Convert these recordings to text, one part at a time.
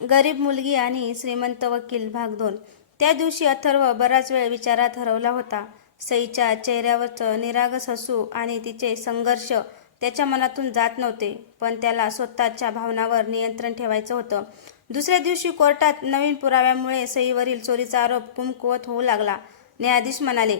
गरीब मुलगी आणि श्रीमंत वकील भाग 2. त्या दिवशी अथर्व बराच वेळ विचारात हरवला होता. सईच्या चेहऱ्यावरचं निरागस हसू आणि तिचे संघर्ष त्याच्या मनातून जात नव्हते, पण त्याला स्वतःच्या भावनांवर नियंत्रण ठेवायचं होतं. दुसऱ्या दिवशी कोर्टात नवीन पुराव्यामुळे सईवरील चोरीचा आरोप कुमकुवत होऊ लागला. न्यायाधीश म्हणाले,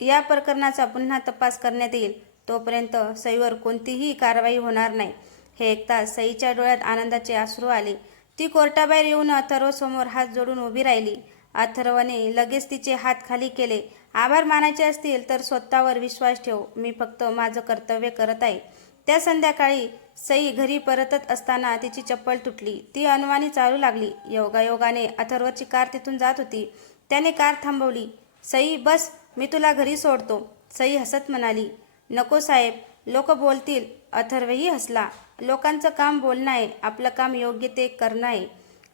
या प्रकरणाचा पुन्हा तपास करण्यात येईल. तोपर्यंत सईवर कोणतीही कारवाई होणार नाही. हे ऐकताच सईच्या डोळ्यात आनंदाचे अश्रू आले. ती कोर्टाबाहेर येऊन अथर्वसमोर हात जोडून उभी राहिली. अथर्वने लगेच तिचे हात खाली केले. आभार मानायचे असतील तर स्वतःवर विश्वास ठेव. मी फक्त माझं कर्तव्य करत आहे. त्या संध्याकाळी सई घरी परतत असताना तिची चप्पल तुटली. ती अनवाणी चालू लागली. योगायोगाने अथर्वची कार तिथून जात होती. त्याने कार थांबवली. सई, बस, मी तुला घरी सोडतो. सई हसत म्हणाली, नको साहेब, लोक बोलतील. अथर्वही हसला. लोकांचं काम बोलणं आहे, आपलं काम योग्य ते करणं आहे.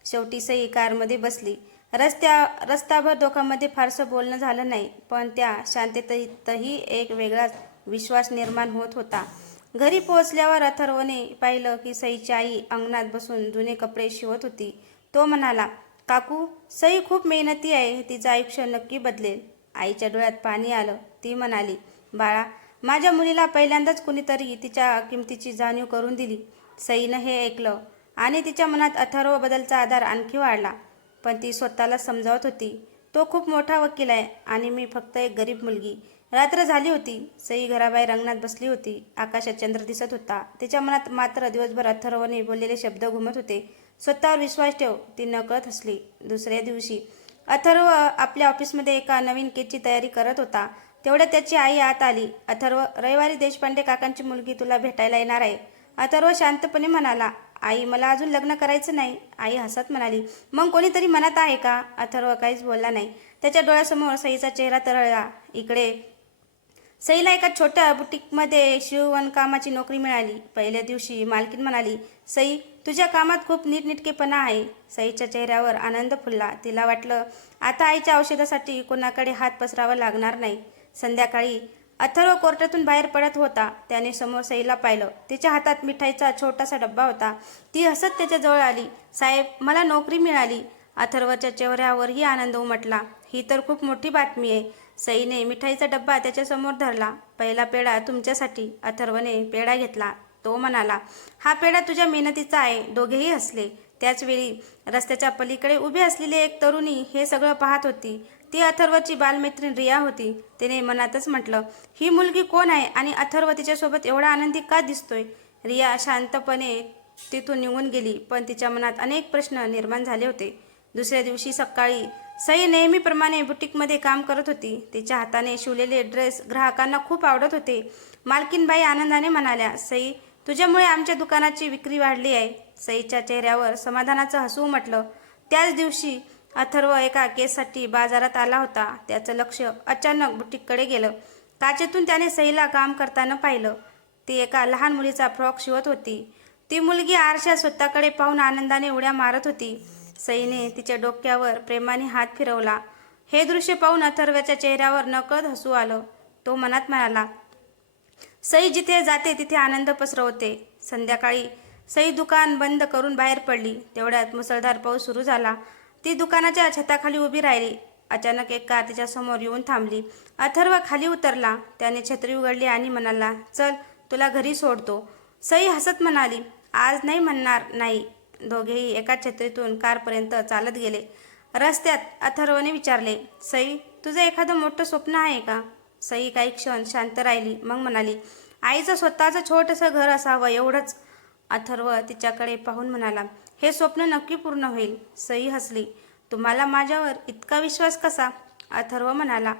शेवटी सई कारमध्ये बसली. रस्ताभर दोघांमध्ये फारसं बोलणं झालं नाही, पण त्या शांततेतही एक वेगळाच विश्वास निर्माण होत होता. घरी पोहोचल्यावर अथर्वने पाहिलं की सईची आई अंगणात बसून जुने कपडे शिवत होती. तो म्हणाला, काकू, सई खूप मेहनती आहे. तिचं आयुष्य नक्की बदलेल. आईच्या डोळ्यात पाणी आलं. ती म्हणाली, बाळा, माझ्या मुलीला पहिल्यांदाच कुणीतरी तिच्या किमतीची जाणीव करून दिली. सईनं हे ऐकलं आणि तिच्या मनात अथर्वबद्दलचा आदर आणखी वाढला. पण ती स्वतःला समजावत होती, तो खूप मोठा वकील आहे आणि मी फक्त एक गरीब मुलगी. रात्र झाली होती. सई घराबाहेर अंगणात बसली होती. आकाशात चंद्र दिसत होता. तिच्या मनात मात्र दिवसभर अथर्वने बोललेले शब्द घुमत होते. स्वतःवर विश्वास ठेव. ती नकळत हसली. दुसऱ्या दिवशी अथर्व आपल्या ऑफिसमध्ये एका नवीन केसची तयारी करत होता. तेवढ्यात त्याची आई आत आली. अथर्व, रविवारी देशपांडे काकांची मुलगी तुला भेटायला येणार आहे. अथर्व शांतपणे म्हणाला, आई, मला अजून लग्न करायचं नाही. आई हसत म्हणाली, मग कोणीतरी मनात आहे का? अथर्व काहीच बोलला नाही. त्याच्या डोळ्यासमोर सईचा चेहरा तरळला. इकडे सईला एका छोट्या बुटीकमध्ये शिवणकामाची नोकरी मिळाली. पहिल्या दिवशी मालकीण म्हणाली, सई, तुझ्या कामात खूप नीटनेटकेपणा आहे. सईच्या चेहऱ्यावर आनंद फुलला. तिला वाटलं, आता आईच्या औषधासाठी कोणाकडे हात पसरावा लागणार नाही. संध्याकाळी अथर्व कोर्टातून बाहेर पडत होता. त्याने समोर सईला पाहिलं. तिच्या हातात मिठाईचा छोटासा डब्बा होता. ती हसत त्याच्याजवळ आली. साहेब, मला नोकरी मिळाली. अथर्वच्या चेहऱ्यावरही आनंद उमटला. ही तर खूप मोठी बातमी आहे. सईने मिठाईचा डब्बा त्याच्यासमोर धरला. पहिला पेढा तुमच्यासाठी. अथर्वने पेढा घेतला. तो म्हणाला, हा पेढा तुझ्या मेहनतीचा आहे. दोघेही हसले. त्याचवेळी रस्त्याच्या पलीकडे उभी असलेली एक तरुणी हे सगळं पाहत होती. ती अथर्वची बालमैत्रीण रिया होती. तिने मनातच म्हटलं, ही मुलगी कोण आहे आणि अथर्व तिच्यासोबत एवढा आनंदी का दिसतोय? रिया शांतपणे तिथून निघून गेली, पण तिच्या मनात अनेक प्रश्न निर्माण झाले होते. दुसऱ्या दिवशी सकाळी सई नेहमीप्रमाणे बुटीकमध्ये काम करत होती. तिच्या हाताने शिवलेले ड्रेस ग्राहकांना खूप आवडत होते. मालकीनबाई आनंदाने म्हणाल्या, सई, तुझ्यामुळे आमच्या दुकानाची विक्री वाढली आहे. सईच्या चेहऱ्यावर समाधानाचं हसू उमटलं. त्याच दिवशी अथर्व एका केससाठी बाजारात आला होता. त्याचं लक्ष अचानक बुटीककडे गेलं. काचेतून त्याने सईला काम करताना पाहिलं. ती एका लहान मुलीचा फ्रॉक शिवत होती. ती मुलगी आरशात स्वतःकडे पाहून आनंदाने उड्या मारत होती. सईने तिच्या डोक्यावर प्रेमाने हात फिरवला. हे दृश्य पाहून अथर्वच्या चेहऱ्यावर नकळत हसू आलं. तो मनात म्हणाला, सई जिथे जाते तिथे आनंद पसरवते. संध्याकाळी सई दुकान बंद करून बाहेर पडली. तेवढ्यात मुसळधार पाऊस सुरू झाला. ती दुकानाच्या छताखाली उभी राहिली. अचानक एक कार तिच्या समोर येऊन थांबली. अथर्व खाली उतरला. त्याने छत्री उघडली आणि म्हणाला, चल, तुला घरी सोडतो. सई हसत म्हणाली, आज नाही म्हणणार नाही. दोघेही एका छत्रीतून कारपर्यंत चालत गेले. रस्त्यात अथर्वने विचारले, सई, तुझं एखादं मोठं स्वप्न आहे का? सई काही क्षण शांत राहिली. मग म्हणाली, आईचं स्वतःचं छोटंसं घर असावं, एवढंच. अथर्व तिच्याकडे पाहून म्हणाला, हे स्वप्न नक्की पूर्ण होईल. सई हसली. तुम्हाला माझ्यावर इतका विश्वास कसा? अथर्व म्हणाला,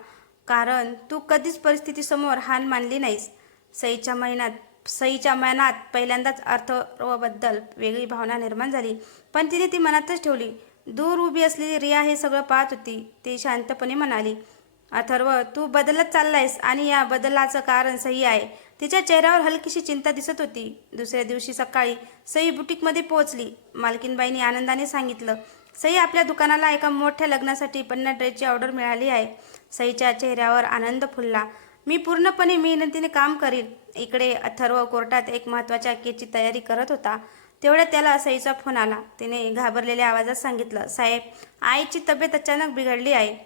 कारण तू कधीच परिस्थितीसमोर हार मानली नाहीस. सईच्या मनात पहिल्यांदाच अथर्वबद्दल वेगळी भावना निर्माण झाली, पण तिने ती मनातच ठेवली. दूर उभी असलेली रिया हे सगळं पाहत होती. ती शांतपणे म्हणाली, अथर्व, तू बदलत चाललायस आणि या बदलाचं कारण सई आहे. तिच्या चेहऱ्यावर हलकीशी चिंता दिसत होती. दुसऱ्या दिवशी सकाळी सई बुटीकमध्ये पोहोचली. मालकीनबाईंनी आनंदाने सांगितलं, सई, आपल्या दुकानाला एका मोठ्या लग्नासाठी 50 ड्रेसची ऑर्डर मिळाली आहे. सईच्या चेहऱ्यावर आनंद फुलला. मी पूर्णपणे मेहनतीने काम करीन. इकडे अथर्व कोर्टात एक महत्त्वाच्या केसची तयारी करत होता. तेवढ्यात त्याला सईचा फोन आला. तिने घाबरलेल्या आवाजात सांगितलं, साहेब, आईची तब्येत अचानक बिघडली आहे.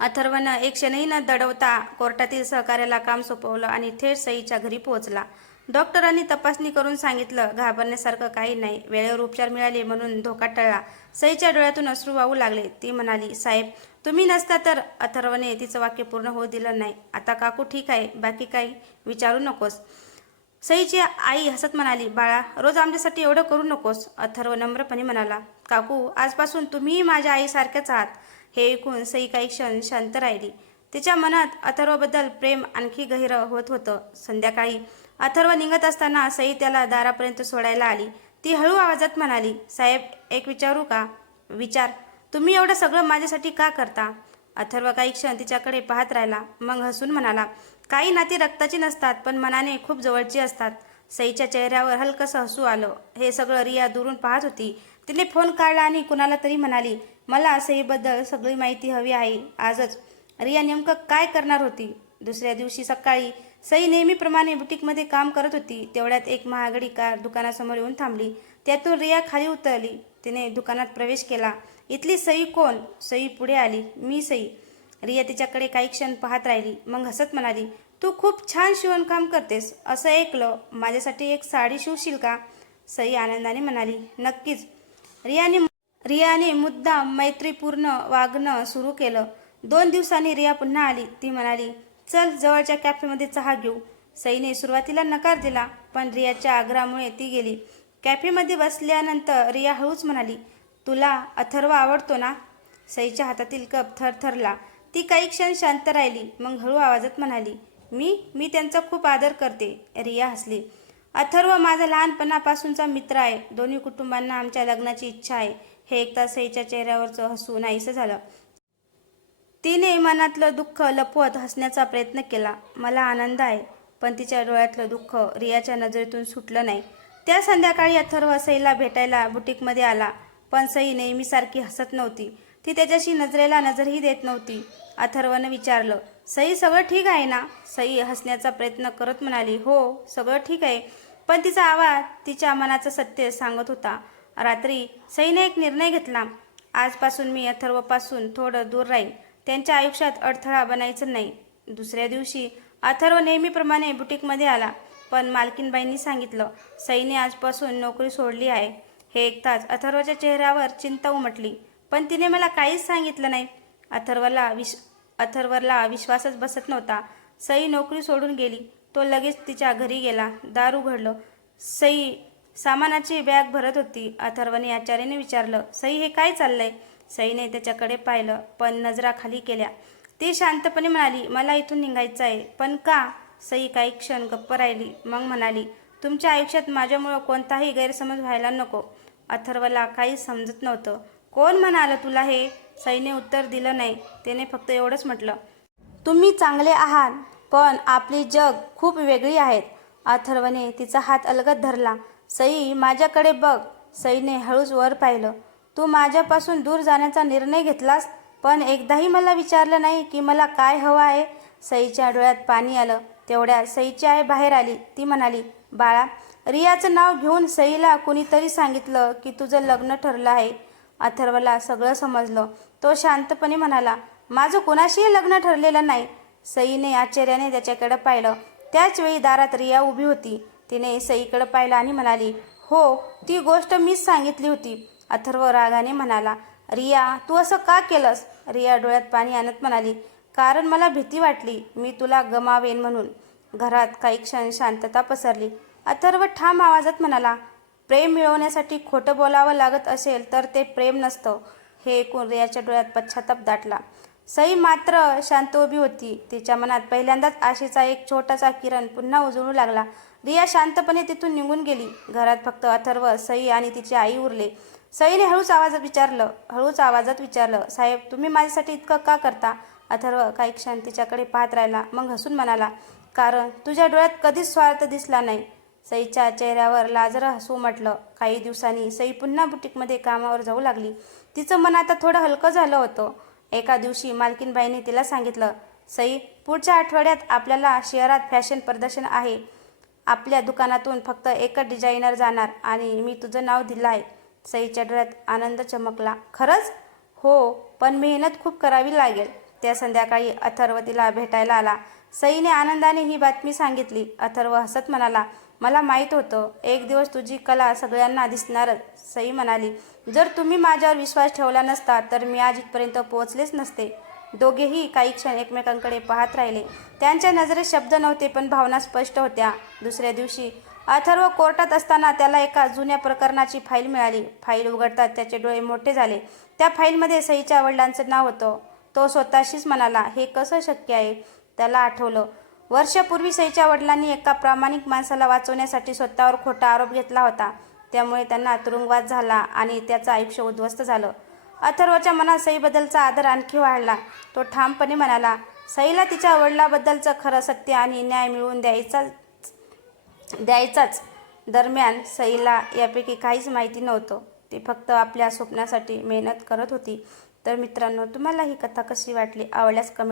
अथर्वनं एक क्षणही न दडवता कोर्टातील सहकार्याला काम सोपवलं आणि थेट सईच्या घरी पोहोचला. डॉक्टरांनी तपासणी करून सांगितलं, घाबरण्यासारखं काही नाही. वेळेवर उपचार मिळाले म्हणून धोका टळला. सईच्या डोळ्यातून अश्रू वाहू लागले. ती म्हणाली, साहेब, तुम्ही नसता तर. अथर्वने तिचं वाक्य पूर्ण होऊ दिलं नाही. आता काकू ठीक आहे, बाकी काही विचारू नकोस. सईची आई हसत म्हणाली, बाळा, रोज आमच्यासाठी एवढं करू नकोस. अथर्व नम्रपणे म्हणाला, काकू, आजपासून तुम्हीही माझ्या आईसारख्याच आहात. हे ऐकून सई काही क्षण शांत राहिली. तिच्या मनात अथर्वबद्दल प्रेम आणखी गहिरं होत होतं. संध्याकाळी अथर्व निघत असताना सई त्याला दारापर्यंत सोडायला आली. ती हळू आवाजात म्हणाली, साहेब, एक विचारू का? विचार. तुम्ही एवढं सगळं माझ्यासाठी का करता? अथर्व काही क्षण तिच्याकडे पाहत राहिला. मग हसून म्हणाला, काही नाती रक्ताची नसतात, पण मनाने खूप जवळची असतात. सईच्या चेहऱ्यावर हलकंसं हसू आलं. हे सगळं रिया दुरून पाहत होती. तिने फोन काढला आणि कुणाला तरी म्हणाली, मला सईबद्दल सगळी माहिती हवी आहे आजच. रिया नेमकं काय करणार होती? दुसऱ्या दिवशी सकाळी सई नेहमीप्रमाणे बुटीकमध्ये काम करत होती. तेवढ्यात एक महागडी कार दुकानासमोर येऊन थांबली. त्यातून रिया खाली उतरली. तिने दुकानात प्रवेश केला. इथली सई कोण? सई पुढे आली. मी सई. रिया तिच्याकडे काही क्षण पाहत राहिली. मग हसत म्हणाली, तू खूप छान शिवणकाम करतेस असं ऐकलं. माझ्यासाठी एक साडी शिवशील का? सई आनंदाने म्हणाली, नक्कीच. रियाने मुद्दाम मैत्रीपूर्ण वागणं सुरू केलं. 2 दिवसांनी रिया पुन्हा आली. ती म्हणाली, चल, जवळच्या कॅफेमध्ये चहा घेऊ. सईने सुरुवातीला नकार दिला, पण रियाच्या आग्रहामुळे ती गेली. कॅफेमध्ये बसल्यानंतर रिया हळूच म्हणाली, तुला अथर्व आवडतो ना? सईच्या हातातील कप थरथरला. ती काही क्षण शांत राहिली. मग हळू आवाजात म्हणाली, मी त्यांचा खूप आदर करते. रिया हसली. अथर्व माझा लहानपणापासूनचा मित्र आहे. दोन्ही कुटुंबांना आमच्या लग्नाची इच्छा आहे. हे ऐकता सईच्या चेहऱ्यावरचं हसू नाहीसं झालं. तिने मनातलं दुःख लपवत हसण्याचा प्रयत्न केला. मला आनंद आहे. पण तिच्या डोळ्यातलं दुःख रियाच्या नजरेतून सुटलं नाही. त्या संध्याकाळी अथर्व सईला भेटायला बुटीकमध्ये आला. पण सई नेहमीसारखी हसत नव्हती. ती त्याच्याशी नजरेला नजरही देत नव्हती. अथर्वनं विचारलं, सई, सगळं ठीक आहे ना? सई हसण्याचा प्रयत्न करत म्हणाली, हो, सगळं ठीक आहे. पण तिचा आवाज तिच्या मनाचं सत्य सांगत होता. रात्री सईने एक निर्णय घेतला. आजपासून मी अथर्वपासून थोडं दूर राहील. त्यांच्या आयुष्यात अडथळा बनायचं नाही. दुसऱ्या दिवशी अथर्व नेहमीप्रमाणे बुटीकमध्ये आला. पण मालकीनबाईंनी सांगितलं, सईने आजपासून नोकरी सोडली आहे. हे ऐकताच अथर्वच्या चेहऱ्यावर चिंता उमटली. पण तिने मला काहीच सांगितलं नाही. अथर्वला विश्वासच बसत नव्हता. सई नोकरी सोडून गेली. तो लगेच तिच्या घरी गेला. दार उघडलं. सई सामानाची बॅग भरत होती. अथर्वने आश्चर्याने विचारलं, सई, हे काय चाललंय? सईने त्याच्याकडे पाहिलं, पण नजरा खाली केल्या. ती शांतपणे म्हणाली, मला इथून निघायचं आहे. पण का? सई काही क्षण गप्प राहिली. मग म्हणाली, तुमच्या आयुष्यात माझ्यामुळं कोणताही गैरसमज व्हायला नको. अथर्वला काहीच समजत नव्हतं. कोण म्हणालं तुला हे? सईने उत्तर दिलं नाही. तिने फक्त एवढंच म्हटलं, तुम्ही चांगले आहात, पण आपली जग खूप वेगळी आहेत. अथर्वने तिचा हात अलगद धरला. सई, माझ्याकडे बघ. सईने हळूच वर पाहिलं. तू माझ्यापासून दूर जाण्याचा निर्णय घेतलास, पण एकदाही मला विचारलं नाही की मला काय हवं आहे. सईच्या डोळ्यात पाणी आलं. तेवढ्यात सईची आई बाहेर आली. ती म्हणाली, बाळा, रियाचं नाव घेऊन सईला कुणीतरी सांगितलं की तुझं लग्न ठरलं आहे. अथर्वला सगळं समजलं. तो शांतपणे म्हणाला, माझं कोणाशीही लग्न ठरलेलं नाही. सईने आश्चर्याने त्याच्याकडे पाहिलं. त्याच वेळी दारात रिया उभी होती. तिने सईकडे पाहिलं आणि म्हणाली, हो, ती गोष्ट मीच सांगितली होती. अथर्व रागाने म्हणाला, रिया, तू असं का केलंस? रिया डोळ्यात पाणी आणत म्हणाली, कारण मला भीती वाटली, मी तुला गमावेन म्हणून. घरात काही क्षण शांतता पसरली. अथर्व ठाम आवाजात म्हणाला, प्रेम मिळवण्यासाठी खोटं बोलावं लागत असेल तर ते प्रेम नसतं. हे ऐकून रियाच्या डोळ्यात पश्चाताप दाटला. सई मात्र शांत उभी होती. तिच्या मनात पहिल्यांदाच आशेचा एक छोटासा किरण पुन्हा उजळू लागला. रिया शांतपणे तिथून निघून गेली. घरात फक्त अथर्व, सई आणि तिची आई उरले. सईने हळूच आवाजात विचारलं, साहेब, तुम्ही माझ्यासाठी इतकं का करता? अथर्व काही क्षण तिच्याकडे पाहत राहिला. मग हसून म्हणाला, कारण तुझ्या डोळ्यात कधीच स्वार्थ दिसला नाही. सईच्या चेहऱ्यावर लाजरं हसू उमटलं. काही दिवसांनी सई पुन्हा बुटीकमध्ये कामावर जाऊ लागली. तिचं मन आता थोडं हलकं झालं होतं. एका दिवशी मालकीनबाईंनी तिला सांगितलं, सई, पुढच्या आठवड्यात आपल्याला शहरात फॅशन प्रदर्शन आहे. आपल्या दुकानातून फक्त एकच डिझायनर जाणार आणि मी तुझं नाव दिलं आहे. सईच्या डोळ्यात आनंद चमकला. खरंच? हो, पण मेहनत खूप करावी लागेल. त्या संध्याकाळी अथर्व तिला भेटायला आला. सईने आनंदाने ही बातमी सांगितली. अथर्व हसत म्हणाला, मला माहीत होतं एक दिवस तुझी कला सगळ्यांना दिसणारच. सई म्हणाली, जर तुम्ही माझ्यावर विश्वास ठेवला नसता तर मी आज इथपर्यंत पोहोचलेच नसते. दोघेही काही क्षण एकमेकांकडे पाहत राहिले. त्यांच्या नजरेत शब्द नव्हते पण भावना स्पष्ट होत्या. दुसऱ्या दिवशी अथर्व कोर्टात असताना त्याला एका जुन्या प्रकरणाची फाईल मिळाली. फाईल उघडताच त्याचे डोळे मोठे झाले. त्या फाईलमध्ये सईच्या वडिलांचं नाव होतं. तो स्वतःशीच म्हणाला, हे कसं शक्य आहे? त्याला आठवलं, वर्षापूर्वी सईच्या वडिलांनी एका प्रामाणिक माणसाला वाचवण्यासाठी स्वतःवर खोटा आरोप घेतला होता. त्यामुळे त्यांना तुरुंगवास झाला आणि त्याचं आयुष्य उद्ध्वस्त झालं. अथर्वच्या मनात सईबद्दलचा आदर आणखी वाढला. तो ठामपणे म्हणाला, सईला तिच्या वडिलाबद्दलचं खरं सत्य आणि न्याय मिळवून द्यायचाच. दरम्यान सईला यापैकी काहीच माहिती नव्हतं. ती फक्त आपल्या स्वप्नासाठी मेहनत करत होती. तर मित्रांनो, तुम्हाला ही कथा कशी वाटली? आवडल्यास कमेंट